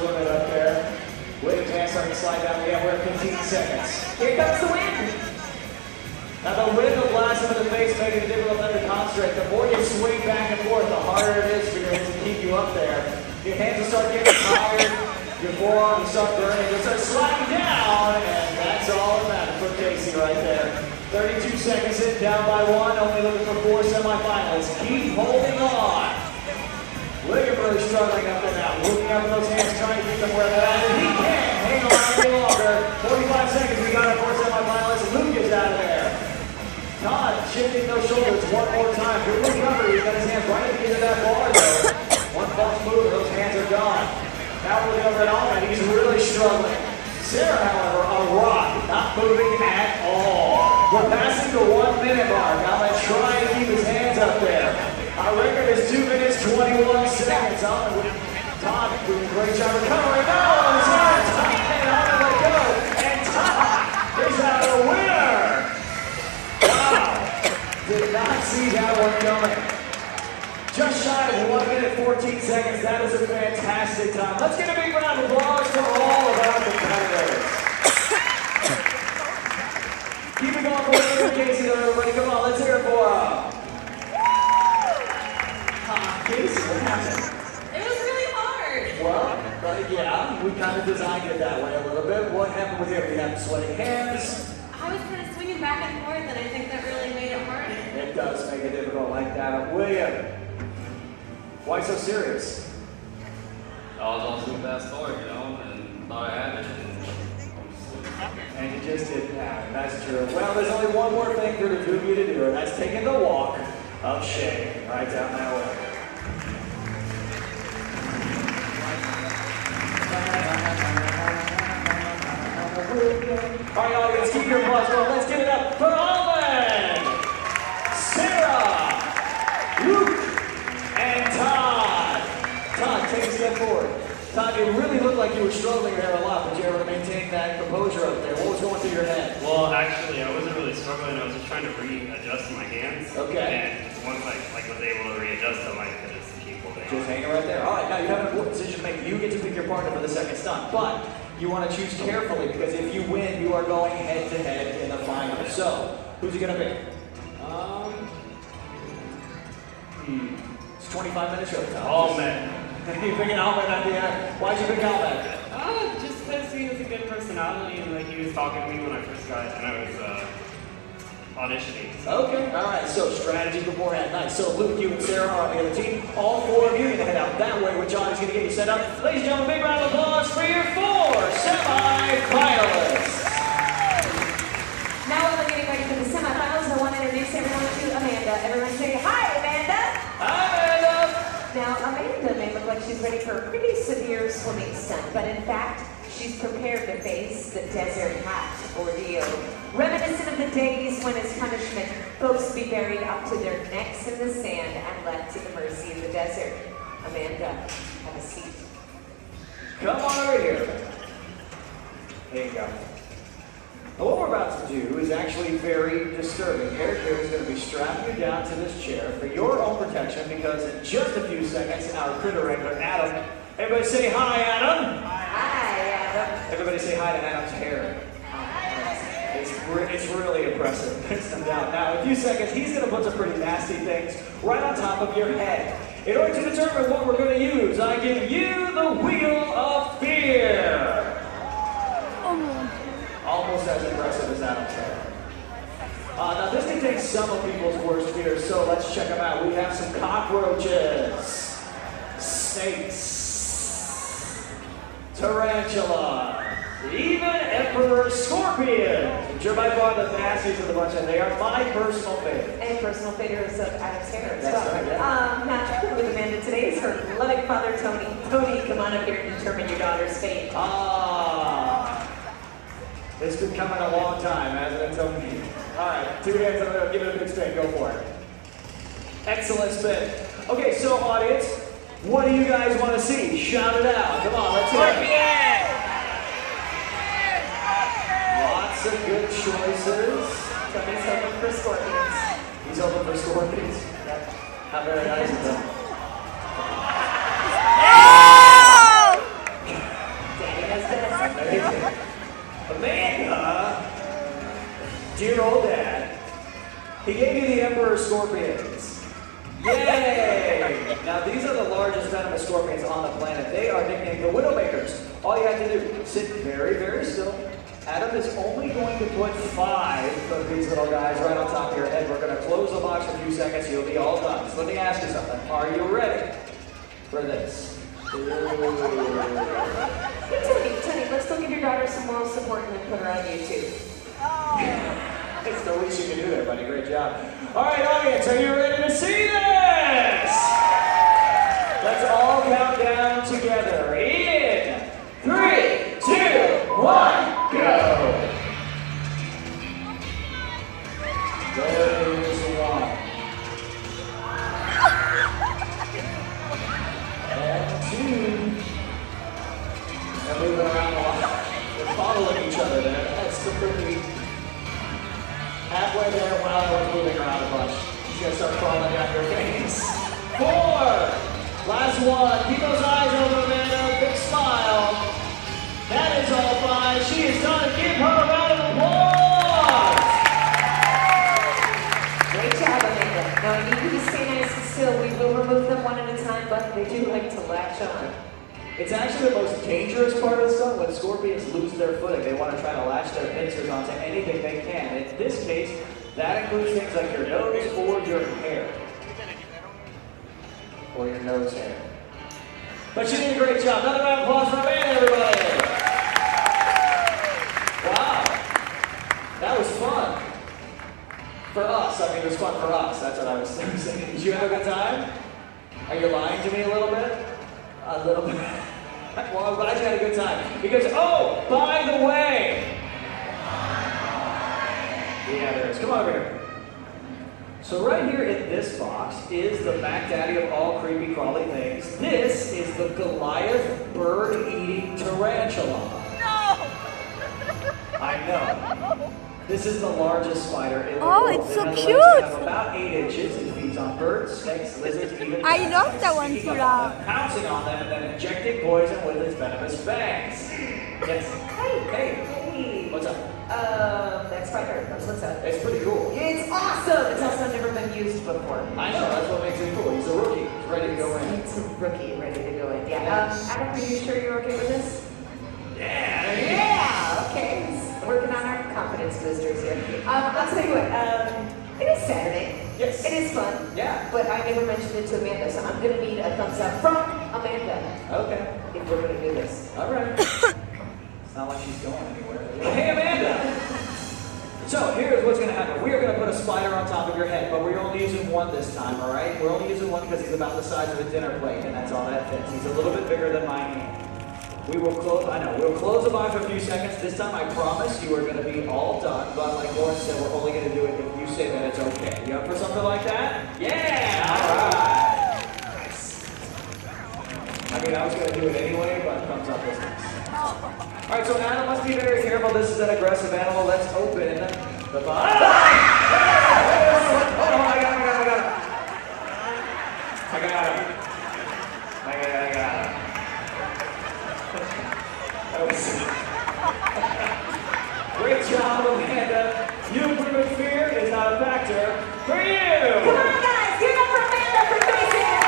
limit up there. Williams hand starting to slide down. Yeah, we're at 15 seconds. Here comes the wind. Now the wind will blast him in the face, making it difficult for them to concentrate. The more you swing back and forth, the harder it is for your hands to keep you up there. Your hands will start getting tired. Your forearms will start burning. You'll start sliding down, and that's all that matters for Casey right there. 32 seconds in, down by one. Only looking for 4 semifinalists. Keep holding on. William really struggling up there now. Looking up with those hands, trying to keep them where they're at. And he can't hang on any longer. 45 seconds, we got our 4 semifinalists. Luke is out of there. Todd shifting those shoulders one more time. Good recovery. He's got his hands right at the end of that bar, though. One false move, and those hands are gone. Now we're looking over at Ahmed. He's really struggling. Sarah, however, a rock, not moving at all. We're passing the 1 minute mark. Ahmed trying to keep his hands up there. Our record is 2 minutes, 21 seconds. Todd doing a great job recovering. No, Sarah, Todd, and Ahmed let go. And Todd is out a winner. Wow, did not see that one coming. Just shy of 1 minute, 14 seconds. That is a fantastic time. Let's get a big round of applause for all of our competitors. Keep it going for William Casey, though, everybody. Come on, let's hear it for Casey, what happened? It was really hard. Well, yeah, we kind of designed it that way a little bit. What happened with you? You have sweaty hands. I was kind of swinging back and forth, and I think that really made it hard. It does make it difficult like that. William, why so serious? I was on too fast forward, you know, and thought I had it. And you just didn't have it. That's true. Well, there's only one more thing for the two of you to do, and that's taking the walk of shame right down that way. All right, audience, keep your applause going. Let's give it up for Ahmed, Sarah, Luke, and Todd. Todd, take a step forward. Todd, you really looked like you were struggling there a lot, but you were able to maintain that composure up there. What was going through your head? Well, actually, I wasn't really struggling. I was just trying to readjust my hands. Okay. And once I was able to readjust them, I could just keep holding on. Just hanging right there. All right, now you have an important decision to make. You get to pick your partner for the second stunt, but you want to choose carefully because if you win, you are going head-to-head in the final. So, who's you going to pick? It's 25 minutes show time. Ahmed. You picking Ahmed at the end? Why'd you pick Ahmed? Just because he has a good personality and like he was talking to me when I first got and I was auditioning. So. Okay, all right, so strategy beforehand. Nice. So Luke, you and Sarah are on the other team. All 4 of you are going to head out that way where John is going to get you set up. Ladies and gentlemen, big round of applause for your 4 semi-finalists. Now while we're getting ready for the semifinals, I want to introduce everyone to Amanda. Everyone say hi, Amanda. Hi, Amanda. Now, Amanda may look like she's ready for a pretty severe swimming stunt, but in fact, she's prepared to face the desert hat ordeal. Reminiscent of the days when, as punishment, folks would be buried up to their necks in the sand and left to the mercy of the desert. Amanda, have a seat. Come on over here. There you go. Now what we're about to do is actually very disturbing. Eric here is going to be strapping you down to this chair for your own protection because in just a few seconds, our critter wrangler, Adam. Everybody say hi, Adam. Hi, Adam. Everybody say hi to Adam's hair. It's really impressive. It's no doubt. Now, in a few seconds, he's going to put some pretty nasty things right on top of your head. In order to determine what we're going to use, I give you the Wheel of Fear. Almost as impressive as Adam's hair. Now, this contains some of people's worst fears, so let's check them out. We have some cockroaches, snakes, tarantulas, even Emperor Scorpions, which are by far the nastiest of the bunch, and they are my personal favorite. And personal favorites of Adam's hair as That's well. right, yeah. Now, with Amanda today is her loving father, Tony. Tony, come on up here and determine your daughter's fate. It's been coming a long time, hasn't it, Tony? All right, 2 hands on it, give it a big spin, go for it. Excellent spin. Okay, so audience, what do you guys want to see? Shout it out. Come on, let's hear it. Lots of good choices. Tony's hoping for scorpions. He's hoping for scorpions. How very nice of him. All you have to do, sit very, very still. Adam is only going to put 5 of these little guys right on top of your head. We're going to close the box for a few seconds. You'll be all done. So let me ask you something. Are you ready for this? Tony, let's go give your daughter some moral support and then put her on YouTube. It's the least you can do there, buddy. Great job. All right, audience, are you ready to see this? Let's all count down together. In 3, 2, 1, go. There's 1. And 2. They're moving around a lot. They're following each other there. That's the pretty. Halfway there, wow, we're moving around a bunch. He's gonna start crawling down your face. 4. Last one. Keep those eyes open, Amanda. Big smile. That is all 5. She is done. Give her a round of applause. Great job, Amanda. Now I need you to stay nice and still. We will remove them one at a time, but they do like to latch on. It's actually the most dangerous part of the stuff when scorpions lose their footing. They want to try to latch their pincers onto anything they can. In this case, that includes things like your nose or your hair. Or your nose hair. But she did a great job. Another round of applause for Amanda, everybody. Wow. That was fun. For us. I mean, it was fun for us. That's what I was saying. Did you have a good time? Are you lying to me a little bit? A little bit. Well, I'm glad you had a good time. Because, oh, by the way. Yeah, there is. Come on over here. So right here in this box is the Mac Daddy of all creepy crawly things. This is the Goliath bird-eating tarantula. No! I know. This is the largest spider in the world. Oh, it's so It has cute! legs that have about 8 inches. It feeds on birds, snakes, lizards, even I bats, love by that one, sneaking up Tula. on them, pouncing on them, and then injecting poison with its venomous fangs. Yes. Hey. Hey. What's up? That spider. That's what's up. It's pretty cool. It's awesome. It's also never been used before. I know. That's what makes it cool. He's a rookie. He's ready to go in. It's a rookie ready to go in. Yeah. Adam, are you sure you're okay with this? Yeah. Yeah. Okay. Working on our confidence boosters here. I'll tell you what. It is Saturday. Yes. It is fun. Yeah. But I never mentioned it to Amanda, so I'm gonna need a thumbs up from Amanda Okay. if we're gonna do this. All right. It's not like she's going anywhere. Hey, Amanda. So here's what's going to happen. We are going to put a spider on top of your head, but we're only using one this time, all right? We're only using one because he's about the size of a dinner plate, and that's all that fits. He's a little bit bigger than my hand. We will close, I know, we'll close the box for a few seconds. This time I promise you are going to be all done, but like Lauren said, we're only going to do it if you say that it's okay. You up for something like that? Yeah! All right. Nice. I mean, I was going to do it anyway, but thumbs up is nice. All right, so Adam, let's be very careful. This is an aggressive animal. Let's open the box. Oh, I got him. That was great job, Amanda. You proven fear is not a factor for you. Come on, guys, give it up for Amanda for facing it.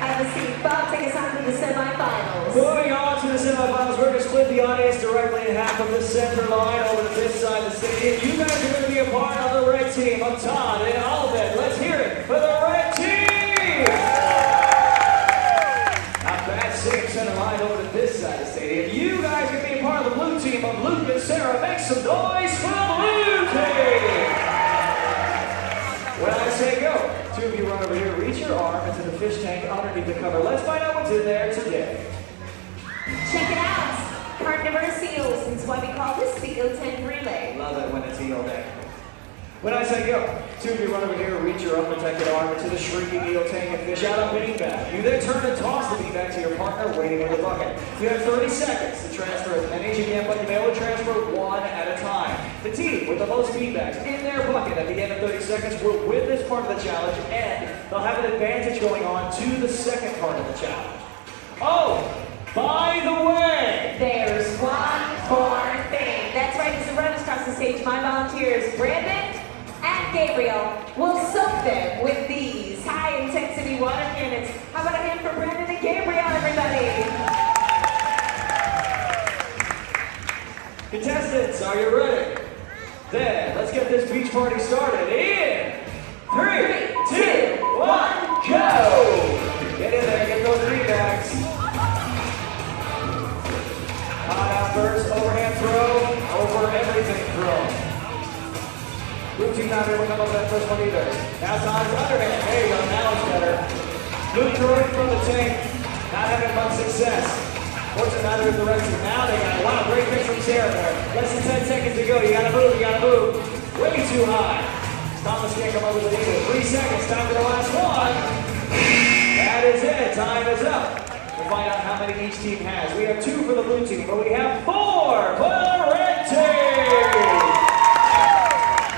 Have a seat. Bob, take us on to the semifinals. Moving on to the semifinals, we're going to split the audience directly in half from the center line over to this side of the stadium. You guys are going to be a part of the red team of Todd and Alvin. Let's hear it for the red team! Not bad, sitting center line over to this side of the stadium. You guys are going to be a part of the blue team of Luke and Sarah. Make some noise for the blue team! When I say go, two of you run over here, reach your arm into the fish tank underneath the cover. Let's find out what's in there today. Check it out. Carnivorous eels. That's why we call this the Eel Tank Relay. Love it when it's eel day. When I say go, two of you run over here, reach your unprotected arm into the shrinking eel tank and fish out a beanbag. You then turn and toss the beanbag to your partner waiting in the bucket. You have 30 seconds to transfer as many as you can, but you may only transfer one at a time. The team with the most beanbags in their bucket at the end of 30 seconds will win this part of the challenge, and they'll have an advantage going on to the second part of the challenge. Oh, by the way, there's one more thing. That's right, as the runners across the stage, my volunteers, Brandon and Gabriel, will soak them with these high-intensity water cannons. How about a hand for Brandon? and Gabriel, everybody. Contestants, are you ready? Then, let's get this beach party started in 3, 2, 1, go! Get in there, get those beanbags. Hot out first, overhand throw, over everything throw. Blue team not able to come up with that first one either. Now Todd's underhand, there you go, now it's better. Blue throwing from the tank, not having much success. Fortunately, neither is the red team. Now they got it. Wow, great pitch from Sarah there. Less than 10 seconds to go. You gotta move, you gotta move. Way too high. Thomas can't come up with it either. 3 seconds, time for the last one. That is it, time is up. We'll find out how many each team has. We have 2 for the blue team, but we have 4 for the red team.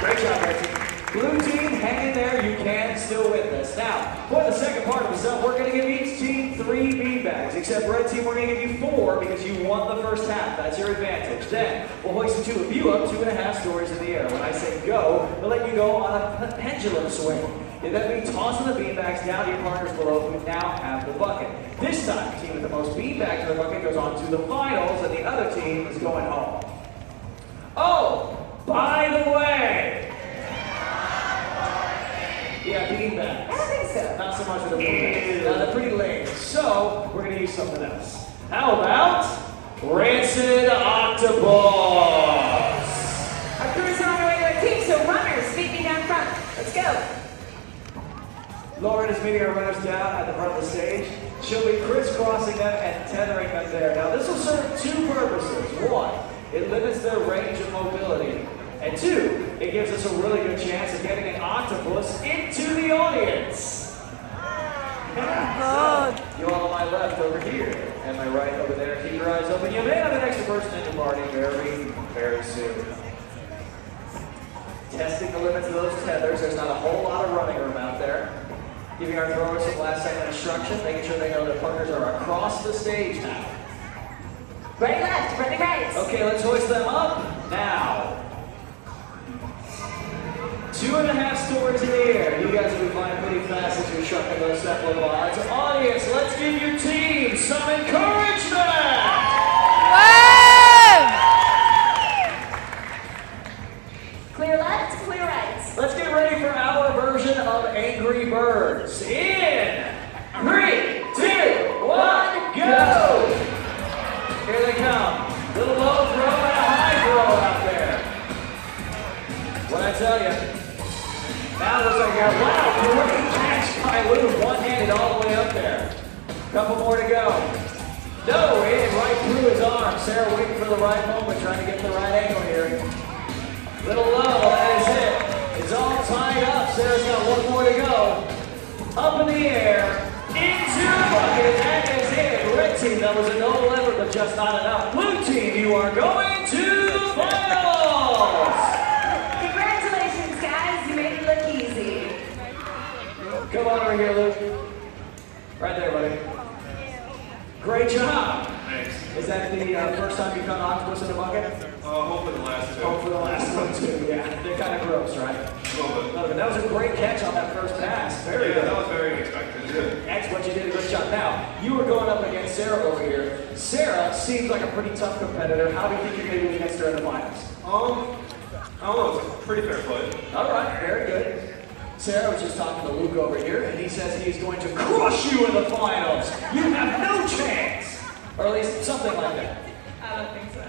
Great job, red team. Blue team, hang in there, you can still win this. Now, for the second part of the stuff, we're gonna give each team 3 beanbags, except red team, we're gonna give you 4 because you won the first half. That's your advantage. Then, we'll hoist the 2 of you up 2.5 stories in the air. When I say go, we'll let you go on a pendulum swing. It then means tossing the beanbags down to your partners below who now have the bucket. This time, the team with the most beanbags in the bucket goes on to the finals, and the other team is going home. Oh, by the way, yeah, beanbags. I don't think so. Not so much with the beanbags. They're pretty lame. So, we're going to use something else. How about Rancid Octopus? Our crews are on their way to a team, so runners, meet me down front. Let's go. Lauren is meeting our runners down at the front of the stage. She'll be crisscrossing them and tethering them there. Now, this will serve 2 purposes. 1, it limits their range of mobility. And 2, it gives us a really good chance of getting an octopus into the audience. So, you all on my left over here, and my right over there. Keep your eyes open. You may have an extra person in the party very, very soon. Testing the limits of those tethers. There's not a whole lot of running room out there. Giving our throwers some last second instruction, making sure they know their partners are across the stage now. Ready left, ready right. Okay, let's hoist them up now. 2.5 stories in the air. You guys will be flying pretty fast as you're shucking those cephalopods. Audience, let's give your team some encouragement! Clear left, clear right. Let's get ready for our version of Angry Birds. In 3, 2, 1, go! Here they come. Little low throw and a high throw out there. What I tell you? Now it looks like wow, great catch by Lou. One-handed all the way up there. Couple more to go. No, in right through his arm. Sarah waiting for the right moment, trying to get the right angle here. Little low, that is it. It's all tied up. Sarah's got 1 more to go. Up in the air, into the bucket, that is it. Red team, that was a noble effort, but just not enough. Blue team, you are going to the finals! Congratulations, guys. You made it look easy. Come on over here, Luke. Right there, buddy. Great job. Thanks. Is that the first time you've done octopus in a bucket? Hopefully the last 2. Oh, for the last one too, yeah. They're kind of gross, right? A little bit. That was a great catch on that first pass. Very good. That was very unexpected. Good. Excellent, you did a good job. Now, you were going up against Sarah over here. Sarah seems like a pretty tough competitor. How do you think you're going to do against her in the finals? I don't know, it's a pretty fair fight. All right, very good. Sarah was just talking to Luke over here, and he says he is going to crush you in the finals. You have no chance. Or at least something like that. I don't think so.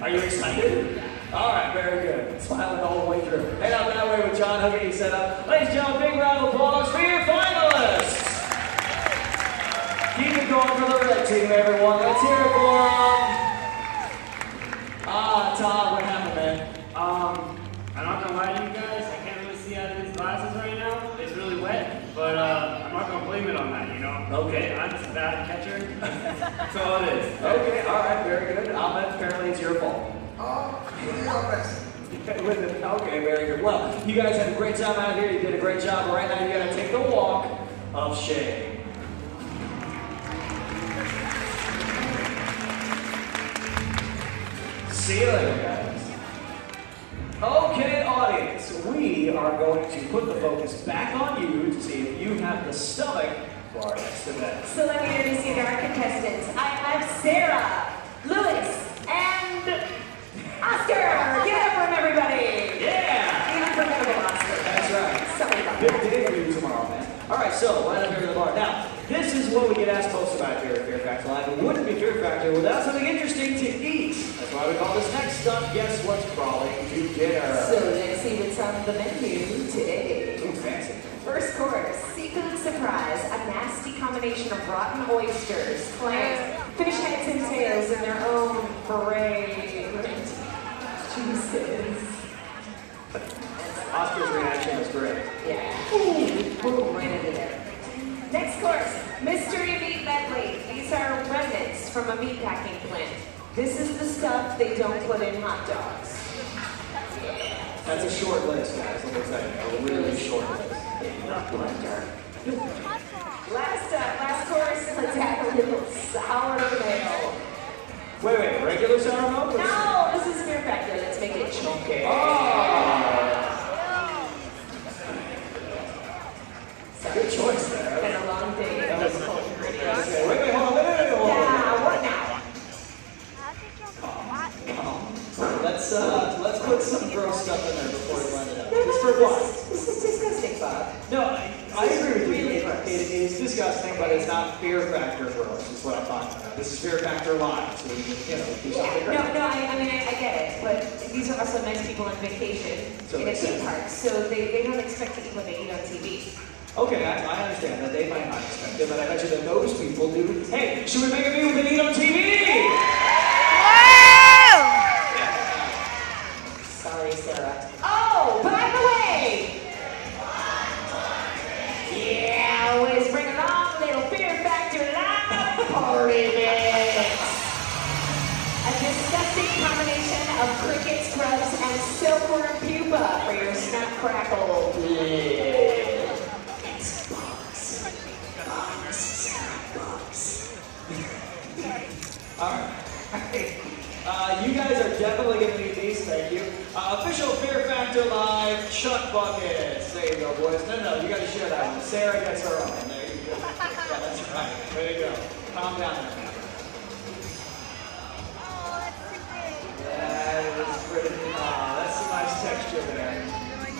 Are you excited? All right, very good. Smiling all the way through. Head out that way with John Huggy set up. Ladies and gentlemen, big round of applause for your finalists. Keep it going for the red team, everyone. Let's hear it for them. Todd, what happened, man? I'm not gonna lie to you guys, I can't really see out of these glasses right now. It's really wet, but I'm not gonna blame it on that, you know? Okay. I'm just a bad catcher. That's all it is. Okay, all right, very good. Ahmed, apparently it's your fault. Okay, very good. Well, you guys had a great time out here. You did a great job. Right now, you got to take the walk of shame. See you later, guys. Okay, audience, we are going to put the focus back on you to see if you have the stomach for bar next to them. So let me introduce you to our contestants. I have Sarah, Louis, and Oscar. Give it up for him, everybody. Yeah! The unforgettable Oscar. That's right. Sorry about Big that. day for you tomorrow, man. All right, so right up here to the bar. Now, this is what we get asked most about here at Fear Factor Live. It wouldn't be Fear Factor without something interesting to eat. That's why we call this next stunt, Guess What's Crawling to Dinner. So let's see what's on the menu today. Ooh, fancy. First course, seafood surprise, a nasty combination of rotten oysters, clams, fish heads and tails in their own fragrant juices. Oscar's reaction was great. Yeah. Ooh, boom, right into there. Next course, mystery meat medley. These are remnants from a meatpacking plant. This is the stuff they don't put in hot dogs. That's a short list, guys. Let me tell you, a really short list. Not wonder. Last course, let's have a little sour mayo. Wait, regular sour milk? No, this is Fear Factor. Let's make it chunky. Oh! Good choice there. Been a long day. That was cold ingredients. Okay, wait, hold on, hold on. Yeah, what now? Let's put some gross stuff in there before we blend it up. No, It's for what? This is disgusting, Bob. No, I agree with you. Really It- gross. it is disgusting, but it's not Fear Factor gross, is what I'm talking about. This is Fear Factor Live, so we can, do something Yeah, great. no, I mean, I get it, but these are also nice people on vacation So in a they theme say. park, so they don't expect to eat what they eat on TV. Okay, I understand that they might not expect it, but I bet you that those people do. Hey, should we make a meal we can eat on TV? Sorry, Sarah. Oh, by the way! Yeah, always bring along a little Fear Factor Live party mix. A disgusting combination of cricket scrubs and silkworm pupa for your snap crackle. It's bugs. Bugs, Sarah, bugs. All right. You guys are definitely going to need these, thank you. Official Fear Factor Live Chuck Buckets. There you go, boys. No, you got to share that one. Sarah gets her own. There you go. Yeah, that's right. Way to go. Calm down there.